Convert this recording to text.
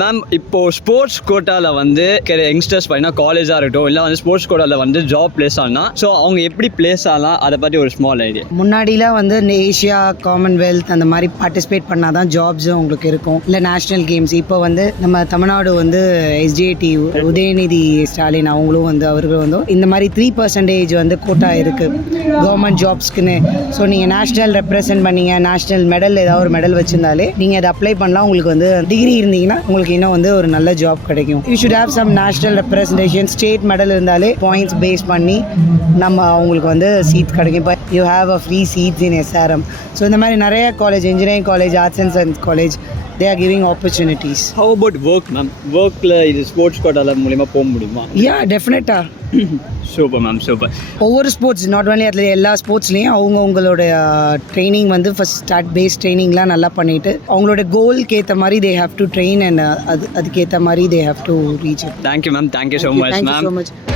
Ma'am இப்போ sports கோட்டாவில் வந்து யங்ஸ்டர்ஸ் பார்த்தீங்கன்னா காலேஜாக இருக்கட்டும் இல்லை வந்து ஸ்போர்ட்ஸ் கோட்டாவில் வந்து ஜாப் பிளேஸ் ஆனால் ஸோ அவங்க எப்படி பிளேஸ் ஆகலாம் அதை பற்றி ஒரு ஸ்மால் ஐடியா. முன்னாடிலாம் வந்து ஏஷியா காமன்வெல்த் அந்த மாதிரி பார்ட்டிசிபேட் பண்ணால் தான் ஜாப்ஸ் உங்களுக்கு இருக்கும், இல்லை நேஷ்னல் கேம்ஸ். இப்போ வந்து நம்ம தமிழ்நாடு வந்து SJT உதயநிதி ஸ்டாலின் அவங்களும் வந்து அவர்களும் வந்து இந்த மாதிரி 3% வந்து கோட்டா இருக்குது கவர்மெண்ட் ஜாப்ஸ்க்குன்னு. ஸோ நீங்கள் நேஷ்னல் ரெப்ரசென்ட் பண்ணீங்க, நேஷ்னல் மெடல் ஏதாவது ஒரு மெடல் வச்சுருந்தாலே நீங்கள் அதை அப்ளை பண்ணலாம். உங்களுக்கு வந்து டிகிரி இருந்தீங்கன்னா உங்களுக்கு இன்னும் வந்து ஒரு நல்ல ஜாப் கிடைக்கும். You should have some national representation, state medal இருந்தாலே பாயிண்ட்ஸ் பேஸ் பண்ணி நம்ம அவங்களுக்கு வந்து சீட் கிடைக்கும். இப்போ you have a free seats in SRM. So இந்த மாதிரி நிறைய college, engineering college, arts and science college, they are giving opportunities. How about work ma'am? ஒர்க்கில் இது ஸ்போர்ட்ஸ் கோட்டாவில் மூலிமா போக முடியுமா? Yeah, டெஃபினட்டாக. Super ma'am, super. ஒவ்வொரு ஸ்போர்ட்ஸ், நாட் ஒன்லி அதில் எல்லா ஸ்போர்ட்ஸ்லேயும் அவங்களோட ட்ரைனிங் வந்து ஃபஸ்ட் ஸ்டார்ட் பேஸ் ட்ரைனிங்லாம் நல்லா பண்ணிவிட்டு அவங்களோட கோலுக்கு ஏற்ற மாதிரி they have to train and அதுக்கேற்ற மாதிரி they have to reach it. Thank you ma'am, thank you so much ma'am.